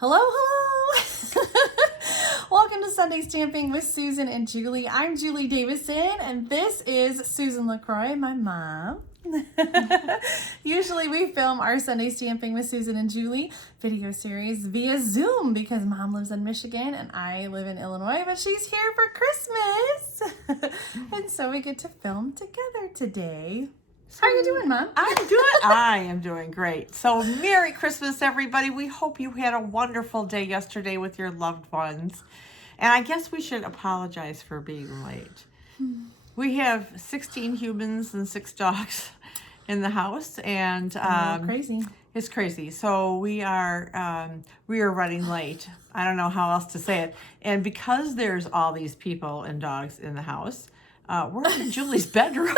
Hello, hello. Welcome to Sunday Stamping with Susan and Julie. I'm Julie Davison, and this is Susan LaCroix, my mom. Usually we film our Sunday Stamping with Susan and Julie video series via Zoom because mom lives in Michigan and I live in Illinois, but she's here for Christmas. And so we get to film together today. How are you doing, Mom? I am doing great. So Merry Christmas, everybody. We hope you had a wonderful day yesterday with your loved ones. And I guess we should apologize for being late. We have 16 humans and 6 dogs in the house, and crazy. It's crazy. So we are running late. I don't know how else to say it. And because there's all these people and dogs in the house, we're in Julie's bedroom.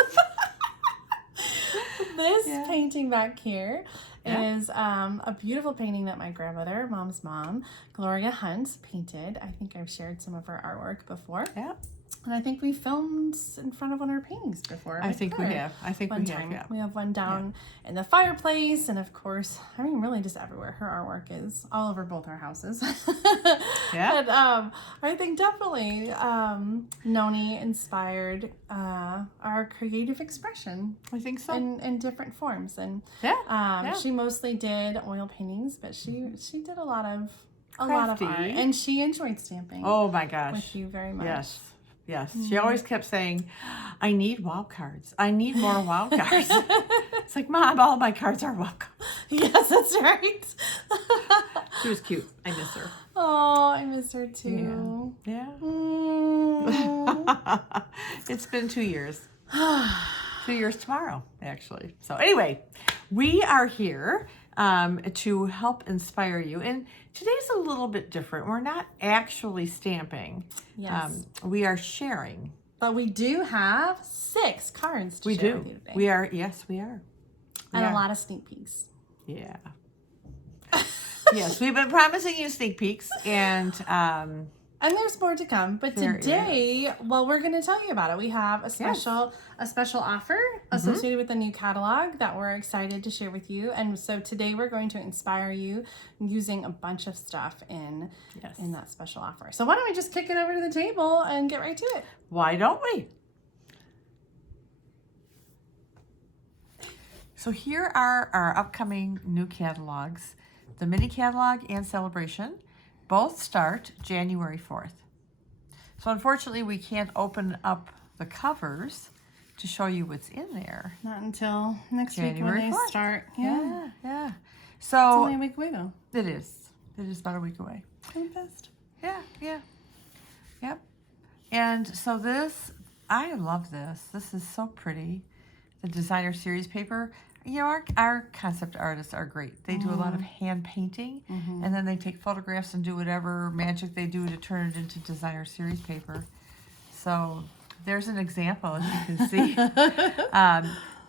This painting back here is a beautiful painting that my grandmother, Mom's mom, Gloria Hunt, painted. I think I've shared some of her artwork before. Yeah. And I think we filmed in front of one of her paintings before. I think we have. Yeah. We have one down in the fireplace, and of course, I mean, really just everywhere. Her artwork is all over both our houses. Yeah. But I think definitely Noni inspired our creative expression. I think so. In different forms. And she mostly did oil paintings, but she did a lot of art, and she enjoyed stamping. Oh my gosh. With you very much. Yes. She always kept saying, I need wow cards. I need more wow cards. It's like, Mom, all my cards are wow cards. Yes, that's right. She was cute. I miss her. Oh, I miss her too. Yeah. Mm. It's been 2 years. 2 years tomorrow, actually. So anyway, we are here to help inspire you. And today's a little bit different. We're not actually stamping. Yes. We are sharing. But we do have 6 cards to share with you today. We are. Yes, we are. And a lot of sneak peeks. Yeah. Yes, we've been promising you sneak peeks, and there's more to come. But today, well, we're going to tell you about it. We have a special offer associated with the new catalog that we're excited to share with you. And so today we're going to inspire you using a bunch of stuff in that special offer. So why don't we just kick it over to the table and get right to it? Why don't we? So here are our upcoming new catalogs. The mini catalog and Sale-a-Bration both start January 4th. So unfortunately, we can't open up the covers to show you what's in there. Not until next January week when 4th. they start. Yeah. It's So only a week away, though. it is. It is about a week away. Coming fast. Yep. And so this, I love this. This is so pretty. The designer series paper. You know, our concept artists are great. They do a lot of hand painting, and then they take photographs and do whatever magic they do to turn it into designer series paper. So there's an example, as you can see,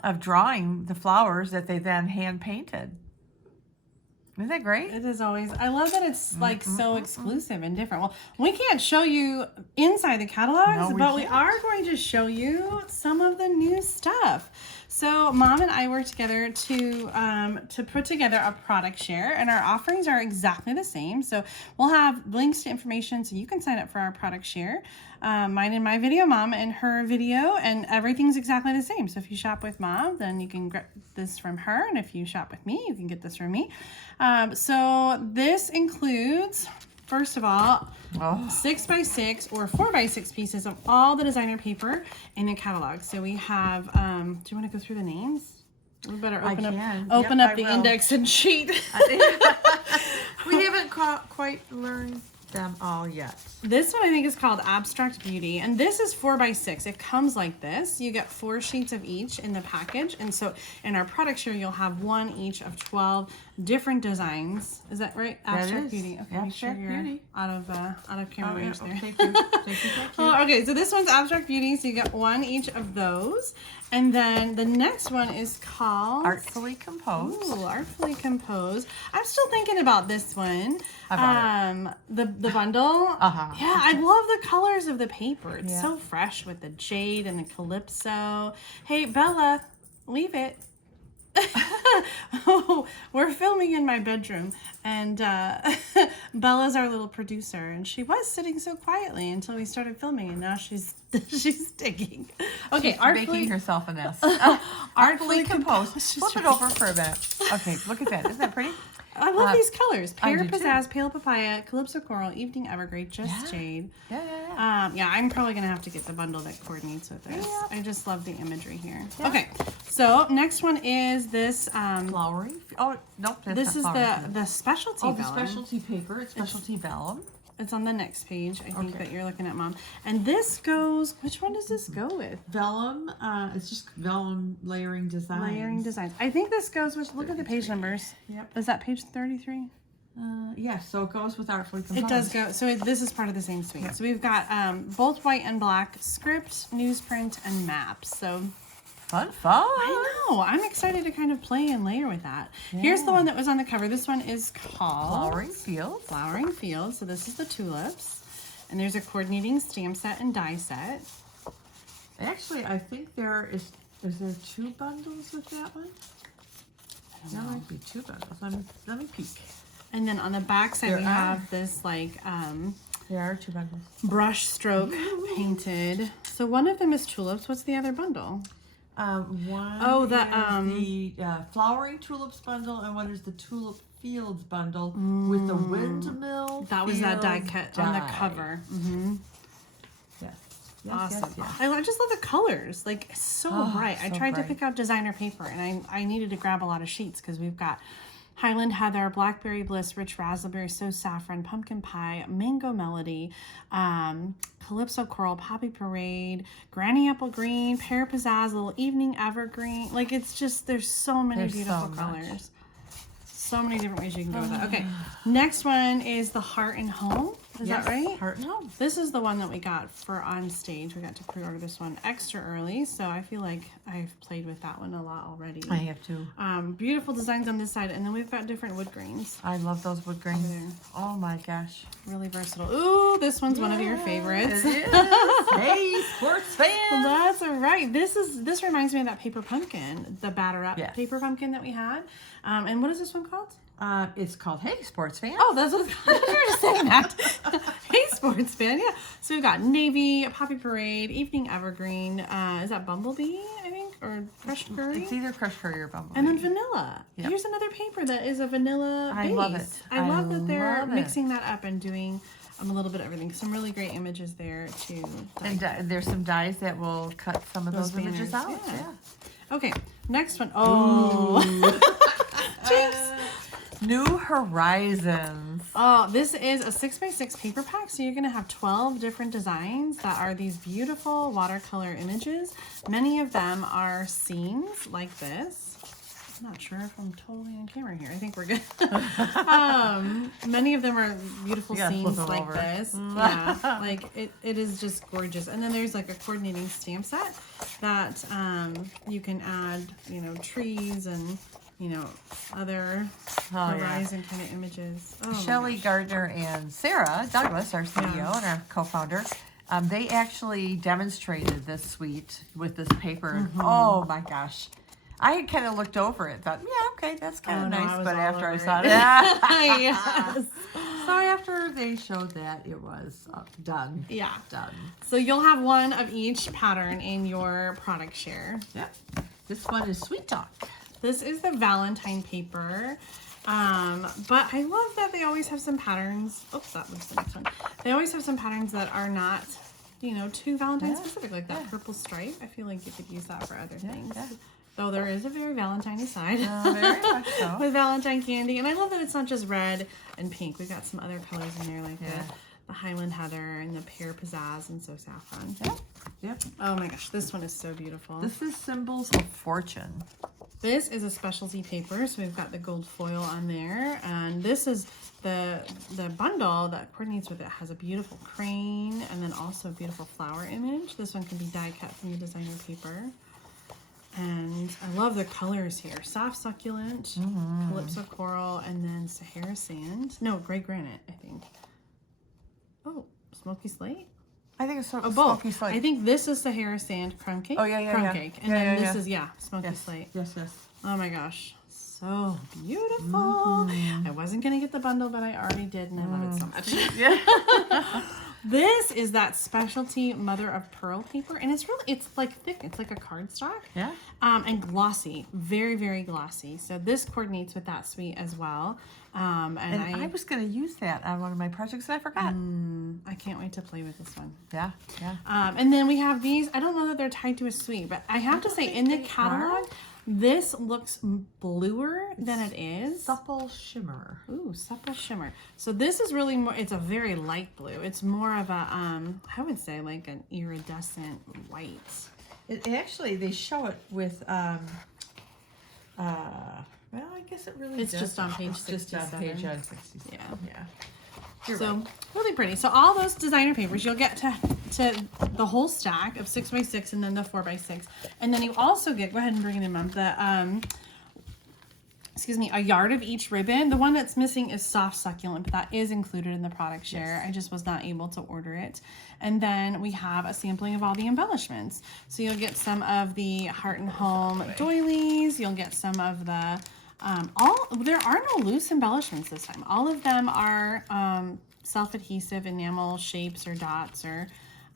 of drawing the flowers that they then hand painted. Isn't that great? It is always. I love that it's like so exclusive and different. Well, we can't show you inside the catalogs, but we are going to show you some of the new stuff. So Mom and I worked together to put together a product share, and our offerings are exactly the same. So we'll have links to information so you can sign up for our product share. Mine and my video, Mom and her video, and everything's exactly the same. So if you shop with Mom, then you can get this from her, and if you shop with me, you can get this from me. So this includes, first of all, 6x6 or 4x6 pieces of all the designer paper in a catalog. So we have, do you want to go through the names? We better open up the index and sheet. We haven't quite learned them all yet. This one I think is called Abstract Beauty, and this is 4x6. It comes like this. You get 4 sheets of each in the package, and so in our product share you'll have 1 each of 12 different designs. Is that right? Abstract Beauty. Okay, Abstract Beauty. Out of camera range there. Thank you. Okay, so this one's Abstract Beauty, so you get 1 each of those. And then the next one is called Artfully Composed. Ooh, Artfully Composed. I'm still thinking about this one. The bundle. Yeah, I love the colors of the paper. It's so fresh with the jade and the calypso. Hey, Bella, leave it. We're filming in my bedroom, and Bella's our little producer, and she was sitting so quietly until we started filming, and now she's digging. Okay, She's making herself a nest. Artfully composed. Flip it over for a minute. Okay, look at that. Isn't that pretty? I love these colors. I Pear do too. Pizzazz, Pale Papaya, Calypso Coral, Evening Evergreen, Just Jade. Yeah. Yeah, I'm probably going to have to get the bundle that coordinates with this. Yeah. I just love the imagery here. Yeah. Okay, so next one is this. Flowery. Oh, nope. That's This is not flowery. the specialty Oh, the vellum. specialty paper. It's specialty vellum. It's on the next page, I think, Okay. that you're looking at, Mom. And this goes, which one does this go with? Vellum. It's just vellum layering designs. Layering designs. I think this goes with, look at the page numbers. Yep. Is that page 33? Yes, so it goes with Artfully Composed. It does go. So this is part of the same suite. Yeah. So we've got both white and black script, newsprint, and maps. So Fun. I know. I'm excited to kind of play and layer with that. Here's the Yeah. one that was on the cover. This one is called Flowering Fields. Flowering Fields. So this is the tulips. And there's a coordinating stamp set and die set. Actually, I think there is there 2 bundles with that one? There might be 2 bundles. Let me peek. And then on the back side, There we are. have this like There are 2 bundles. brush stroke painted. So one of them is tulips. What's the other bundle? One Oh, the, is the Flowering Tulips bundle, and one is the Tulip Fields bundle with the windmill. That was that die Fields cut on the die. cover. Mm-hmm. Yes. Awesome. Yes. I just love the colors. Like, it's so Oh, bright. I so tried to bright. pick out designer paper, and I needed to grab a lot of sheets because we've got Highland Heather, Blackberry Bliss, Rich Raspberry, So Saffron, Pumpkin Pie, Mango Melody, Calypso Coral, Poppy Parade, Granny Apple Green, Pear Pizzazz, Little Evening Evergreen. Like, it's just, there's so many There's beautiful so much. colors. So many different ways you can go with that. Okay, next one is the Heart and Home. Is that right? Heart and Home. This is the one that we got for on stage. We got to pre-order this one extra early, so I feel like I've played with that one a lot already. I have 2. Beautiful designs on this side, and then we've got different wood grains. I love those wood grains. There. Oh my gosh. Really versatile. Ooh, this one's one of your favorites. It is. Hey, sports fan. That's right. This reminds me of that paper pumpkin, the batter up Yes. paper pumpkin that we had. And what is this one called? It's called Hey, Sports Fan. Oh, that's what it's called. You were just saying that. Hey, sports fan. Yeah. So we've got Navy, Poppy Parade, Evening Evergreen. Is that Bumblebee, I think? Or Crushed Curry? It's either Crushed Curry or Bumblebee. And then vanilla. Yep. Here's another paper that is a vanilla I base. love it. I love that they're love it. mixing that up and doing a little bit of everything. Some really great images there too. And there's some dies that will cut some of those images banners, out. yeah. Okay, next one. Oh, jinx. New Horizons. Oh, this is a 6x6 paper pack, so you're going to have 12 different designs that are these beautiful watercolor images. Many of them are scenes like this. I'm not sure if I'm totally on camera here. I think we're good. Many of them are beautiful You gotta scenes flip them like over. this. Yeah, like it is just gorgeous. And then there's like a coordinating stamp set that you can add, trees and other horizon kind of images. Oh, my Shelley gosh. Gardner and Sarah Douglas, our CEO and our co-founder, they actually demonstrated this suite with this paper. Oh my gosh. I had kind of looked over it, thought, yeah, okay, that's kind of no, I nice. was But all after I over saw it. it, Yes. so after they showed that, it was done. Yeah. Done. So you'll have one of each pattern in your product share. Yep. This one is Sweet Talk. This is the Valentine paper. But I love that they always have some patterns. Oops, that was the next one. They always have some patterns that are not, too Valentine specific, like that purple stripe. I feel like you could use that for other things. Yeah. Though there is a very Valentine-y side Very much so. with Valentine candy. And I love that it's not just red and pink. We've got some other colors in there, like Yeah. the Highland Heather and the Pear Pizzazz and So Saffron. Yep. Yep. Oh my gosh, this one is so beautiful. This is Symbols of Fortune. This is a specialty paper, so we've got the gold foil on there, and this is the bundle that coordinates with it. Has a beautiful crane and then also a beautiful flower image. This one can be die cut from the designer paper. And I love the colors here. Soft succulent, Calypso coral, and then Sahara sand. No, gray granite, I think. Oh, smoky slate? I think it's Oh, both. Smoky Slate. I think this is Sahara sand crumb cake. Oh, yeah, crumb yeah. cake. And Yeah, then yeah, this yeah. is, smoky slate. Yes, yes. Oh my gosh. So beautiful. I wasn't going to get the bundle, but I already did, and I love it so much. Yeah. This is that specialty mother of pearl paper, and it's like thick. It's like a cardstock. Yeah. And glossy. Very, very glossy. So this coordinates with that suite as well. And I was going to use that on one of my projects and I forgot. I can't wait to play with this one. Yeah, yeah. And then we have these. I don't know that they're tied to a suite, but I have to say in the catalog, this looks bluer than it is. Supple shimmer. Ooh, supple shimmer. So this is really more, it's a very light blue. It's more of a, I would say like an iridescent white. It actually, they show it with, well, I guess it really It's does. just on page It's just on 67. page 67. Yeah. Yeah. You're So right. really pretty. So all those designer papers, you'll get to the whole stack of 6x6 and then the 4x6. And then you also get, go ahead and bring it in, Mom, the, excuse me, a yard of each ribbon. The one that's missing is soft succulent, but that is included in the product share. Yes. I just was not able to order it. And then we have a sampling of all the embellishments. So you'll get some of the Heart and Home doilies. You'll get some of the, there are no loose embellishments this time. All of them are self-adhesive enamel shapes or dots or,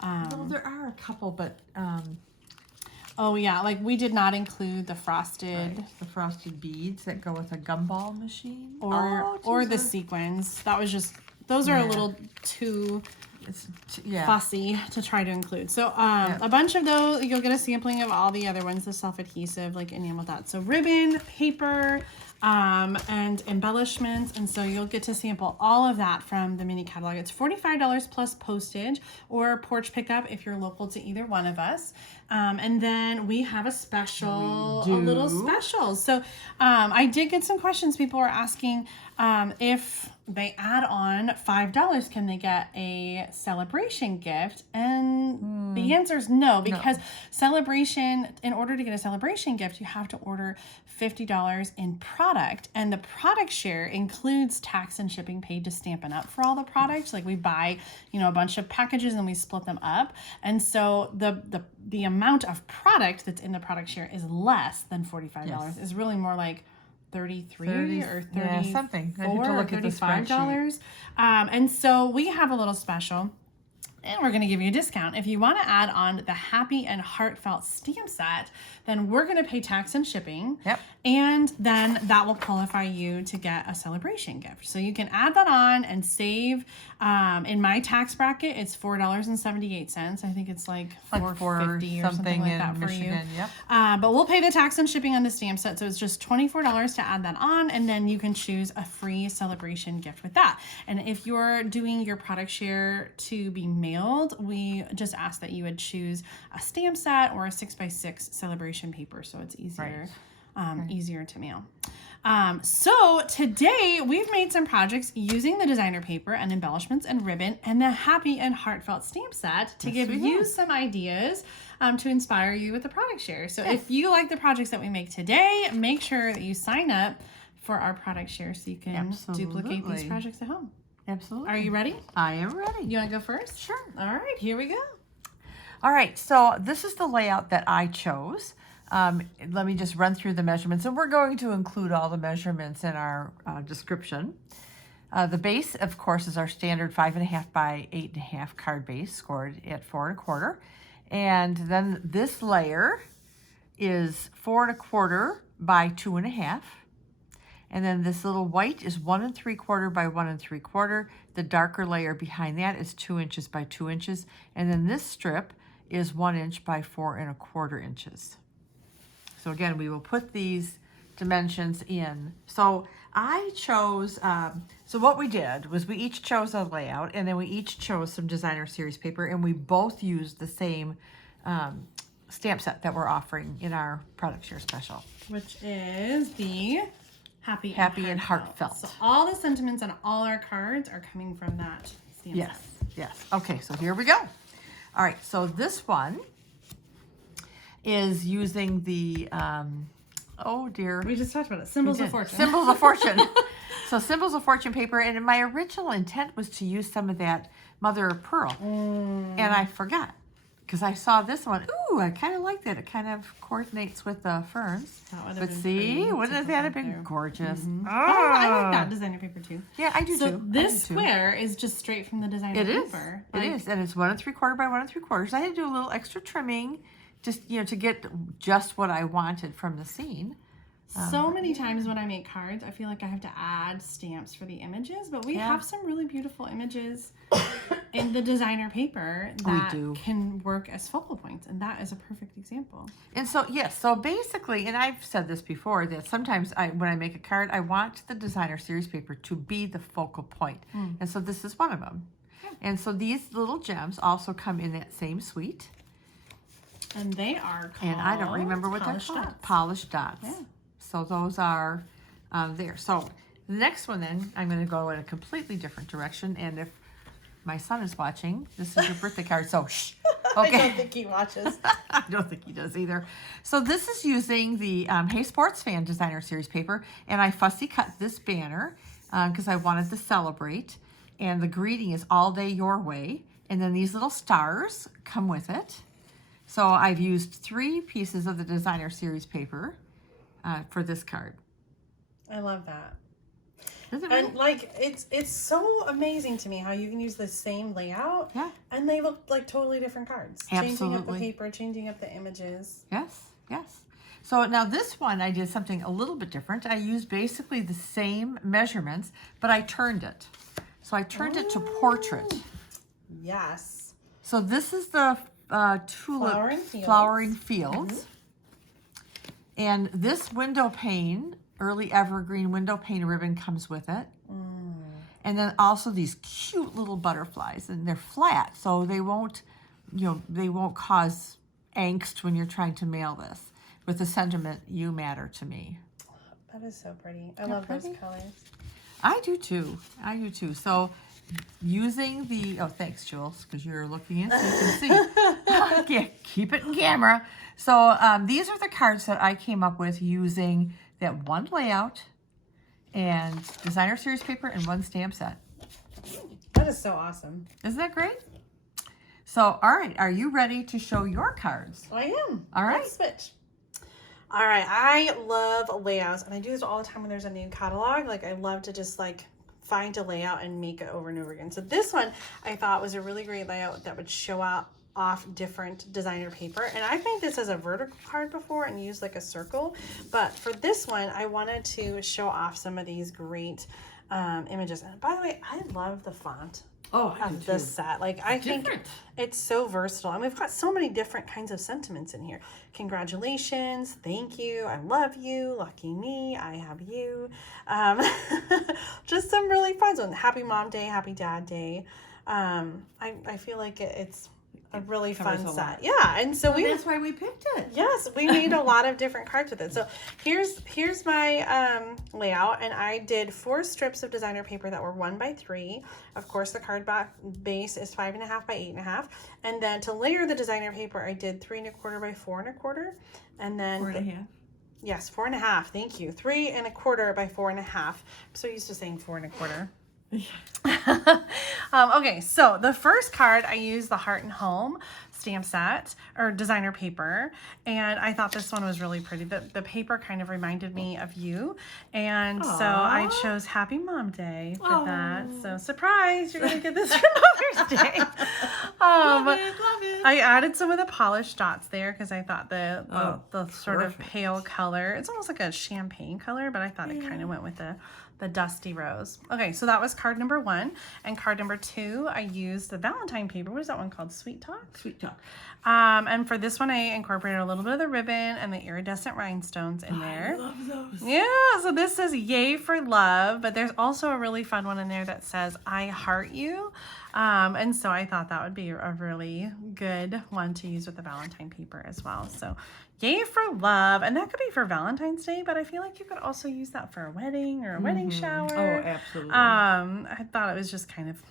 Well, there are a couple, but oh yeah, like we did not include the frosted the frosted beads that go with a gumball machine. or the sequins. That was just, those are a little too fussy to try to include. So a bunch of those, you'll get a sampling of all the other ones, the self-adhesive, like enamel dots. So ribbon, paper, and embellishments. And so you'll get to sample all of that from the mini catalog. It's $45 plus postage or porch pickup if you're local to either one of us. And then we have a special, a little special. So I did get some questions. People were asking if they add on $5, can they get a celebration gift? And the answer is no, because celebration, in order to get a celebration gift, you have to order $50 in product, and the product share includes tax and shipping paid to Stampin' Up for all the products. Like we buy, a bunch of packages and we split them up, and so the amount of product that's in the product share is less than $45. Yes. It's really more like 33 or 30, yeah, something. I need to or look at the $35. And so we have a little special, and we're going to give you a discount. If you want to add on the Happy and Heartfelt stamp set, then we're going to pay tax and shipping. Yep. And then that will qualify you to get a celebration gift. So you can add that on and save. In my tax bracket, it's $4.78. I think it's like $4.50 or something like that for Michigan. you. Yep. But we'll pay the tax and shipping on the stamp set. So it's just $24 to add that on. And then you can choose a free celebration gift with that. And if you're doing your product share to be mailed, we just ask that you would choose a stamp set or a 6x6 celebration paper, so it's easier easier to mail. So today we've made some projects using the designer paper and embellishments and ribbon and the Happy and Heartfelt stamp set to give you some ideas to inspire you with the product share. So if you like the projects that we make today, make sure that you sign up for our product share so you can duplicate these projects at home. Absolutely. Are you ready? I am ready. You want to go first? Sure. All right, here we go. All right, so this is the layout that I chose. Let me just run through the measurements, and we're going to include all the measurements in our description. The base, of course, is our standard 5.5 by 8.5 card base, scored at 4 1/4. And then this layer is 4 1/4 by 2.5. And then this little white is 1 3/4 by 1 3/4. The darker layer behind that is 2 inches by 2 inches. And then this strip is 1 inch by 4 1/4 inches. So again, we will put these dimensions in. So I chose, so what we did was we each chose a layout, and then we each chose some designer series paper, and we both used the same stamp set that we're offering in our product share special. Which is the Happy and Heartfelt. So all the sentiments on all our cards are coming from that stamp Yes, set. yes. Okay, so here we go. All right, so this one is using the, oh dear. We just talked about it. Symbols of Fortune. Symbols of Fortune. So Symbols of Fortune paper, and my original intent was to use some of that mother of pearl, and I forgot. because I saw this one. Ooh, I kind of like that. It kind of coordinates with the ferns. That would have But been see, pretty to wouldn't put that have right been there. gorgeous? Oh, I like that designer paper too. Yeah, I do So too. this square is just straight from the designer It is. paper. It is, and it's 1 3/4 by 1 3/4. I had to do a little extra trimming, just to get just what I wanted from the scene. So many times when I make cards, I feel like I have to add stamps for the images, but we have some really beautiful images in the designer paper that can work as focal points, and that is a perfect example. And so, yes, so basically, and I've said this before, that sometimes when I make a card, I want the designer series paper to be the focal point. And so this is one of them. And so these little gems also come in that same suite. And they are called, and I don't remember what they're called. Polished dots. Yeah. So those are there. So the next one then, I'm going to go in a completely different direction. And if my son is watching, this is your birthday card, so shh. Okay. I don't think he watches. I don't think he does either. So this is using the Hey Sports Fan Designer Series paper. And I fussy cut this banner because I wanted to celebrate. And the greeting is all day your way. And then these little stars come with it. So I've used 3 pieces of the designer series paper for this card. I love that. Isn't it And really? like it's so amazing to me how you can use the same layout and they look like totally different cards. Changing up the paper, changing up the images. Yes, yes. So now this one I did something a little bit different. I used basically the same measurements, but I turned it. So I turned it to portrait. Yes. So this is the Tulip Flowering Fields. And this window pane, early evergreen window pane ribbon comes with it. And then also these cute little butterflies, and they're flat, so they won't, they won't cause angst when you're trying to mail this with the sentiment, you matter to me. That is so pretty. I love those colors. I do too. I do too. So using the, thanks, Jules, because you're looking in so you can see. Yeah, keep it in camera. So these are the cards that I came up with using that one layout and designer series paper and 1 stamp set. That is so awesome. Isn't that great? So, all right, are you ready to show your cards? I am. All right. Let's switch. All right, I love layouts, and I do this all the time when there's a new catalog. Like, I love to just find a layout and make it over and over again. So this one I thought was a really great layout that would show off different designer paper. And I've made this as a vertical card before and used like a circle. But for this one, I wanted to show off some of these great images. And by the way, I love the font of this set. Like, I think it's so versatile. And we've got so many different kinds of sentiments in here. Congratulations, thank you, I love you, lucky me, I have you. Just some really fun ones. Happy Mom Day, Happy Dad Day. I feel like it's a really fun set. Yeah, and so that's why we picked it. Yes, we made a lot of different cards with it. So here's my layout, and I did 4 strips of designer paper that were 1 by 3. Of course, the card base is 5.5 by 8.5, and then to layer the designer paper, I did 3 1/4 by 4 1/4, and then 4.5. Yes, 4 1/2. Thank you. 3 1/4 by 4 1/2. I'm so used to saying 4 1/4. Okay, so the first card I used the Heart and Home stamp set or designer paper, and I thought this one was really pretty. The paper kind of reminded me of you, and so I chose Happy Mom Day for that. So surprise, you're gonna get this for Mother's Day. Love it. I added some of the polished dots there because I thought the sort of pale color, it's almost like a champagne color, but I thought it kind of went with the dusty rose. Okay, so that was card number 1. And card number 2, I used the Valentine paper. What is that one called? Sweet Talk? Sweet Talk. And for this one, I incorporated a little bit of the ribbon and the iridescent rhinestones in there. I love those. Yeah, so this says Yay for Love, but there's also a really fun one in there that says I Heart You. And so I thought that would be a really good one to use with the Valentine paper as well. So Yay for Love, and that could be for Valentine's Day, but I feel like you could also use that for a wedding or a wedding shower. Oh, absolutely. I thought it was just kind of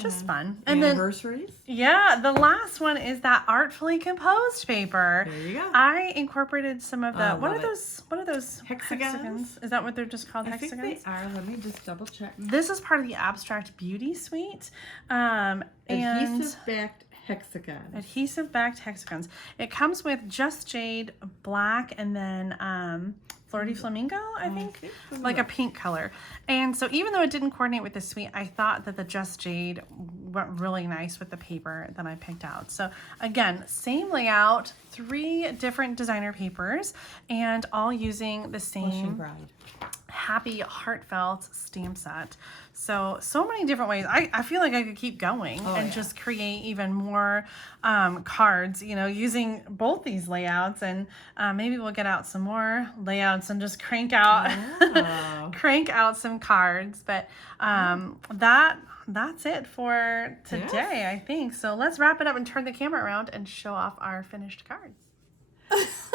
just fun. And anniversaries? Then, the last one is that artfully composed paper. There you go. I incorporated some of the, what are those hexagons? Is that what they're just called, hexagons? I think they are. Let me just double check. This is part of the Abstract Beauty Suite. Adhesive backed hexagons. Adhesive backed hexagons. It comes with Just Jade black and then Fleur de Flamingo, I think, like a pink color. And so even though it didn't coordinate with the suite, I thought that the Just Jade went really nice with the paper that I picked out. So again, same layout, 3 different designer papers, and all using the same Happy Heartfelt stamp set. So many different ways. I feel like I could keep going and just create even more cards, you know, using both these layouts, and maybe we'll get out some more layouts and just crank out crank out some cards. But that's it for today, I think. So let's wrap it up and turn the camera around and show off our finished cards.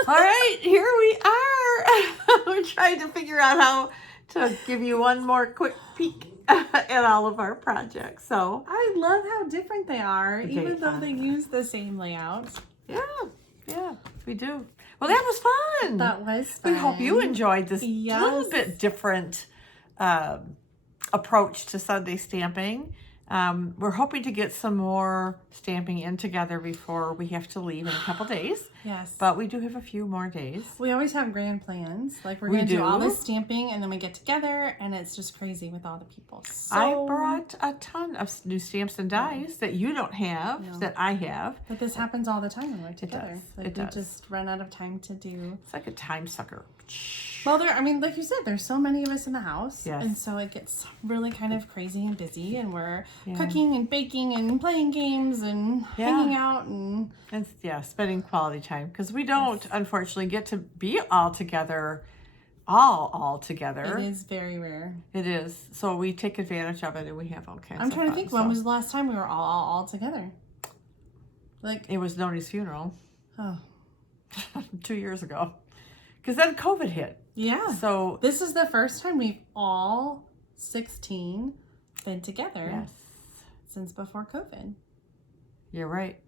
All right, here we are. We're trying to figure out how to give you one more quick peek at all of our projects. So I love how different they are, even though they use the same layout. Yeah, we do. Well, that was fun. That was fun. We hope you enjoyed this little bit different approach to Sunday stamping. We're hoping to get some more stamping in together before we have to leave in a couple days. Yes. But we do have a few more days. We always have grand plans. Like we're going to do all this stamping and then we get together and it's just crazy with all the people. So I brought a ton of new stamps and dies that you don't have, that I have. But this happens all the time when we're together. It we just run out of time to do. It's like a time sucker. Well, I mean, like you said, there's so many of us in the house. Yes. And so it gets really kind of crazy and busy, and we're cooking and baking and playing games and hanging out and spending quality time, because we don't unfortunately get to be all together all together. It is very rare. It is. So we take advantage of it, and we have all kinds of I'm trying fun, to think, when was the last time we were all together? Like, it was Noni's funeral. Oh. 2 years ago. Because then COVID hit. Yeah. So this is the first time we've all 16 been together. Yes. Since before COVID. You're right.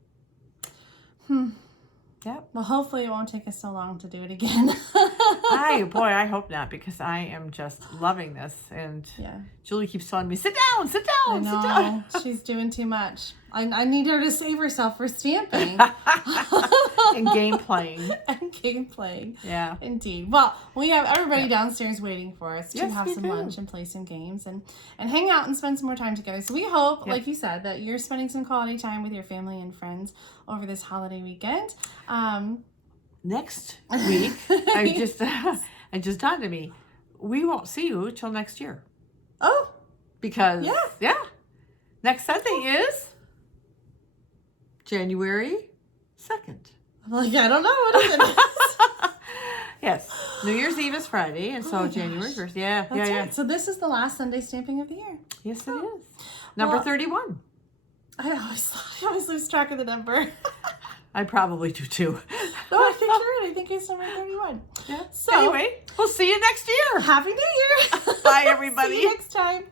Yep. Well, hopefully it won't take us so long to do it again. I hope not, because I am just loving this. And Julie keeps telling me, sit down, sit down, sit down. She's doing too much. I need her to save herself for stamping. And game playing. And game playing. Yeah. Indeed. Well, we have everybody downstairs waiting for us to have some lunch and play some games and hang out and spend some more time together. So we hope, like you said, that you're spending some quality time with your family and friends over this holiday weekend. Next week, it just dawned on me, we won't see you till next year. Oh. Because, next Sunday is January 2nd. I'm like, I don't know. What is it? Yes. New Year's Eve is Friday, and so January 1st. Yeah, That's right. So this is the last Sunday stamping of the year. Yes, it is. Number 31. I always lose track of the number. I probably do too. No, I think you're right. I think it's number 31. Yeah. So anyway, we'll see you next year. Happy New Year. Bye, everybody. See you next time.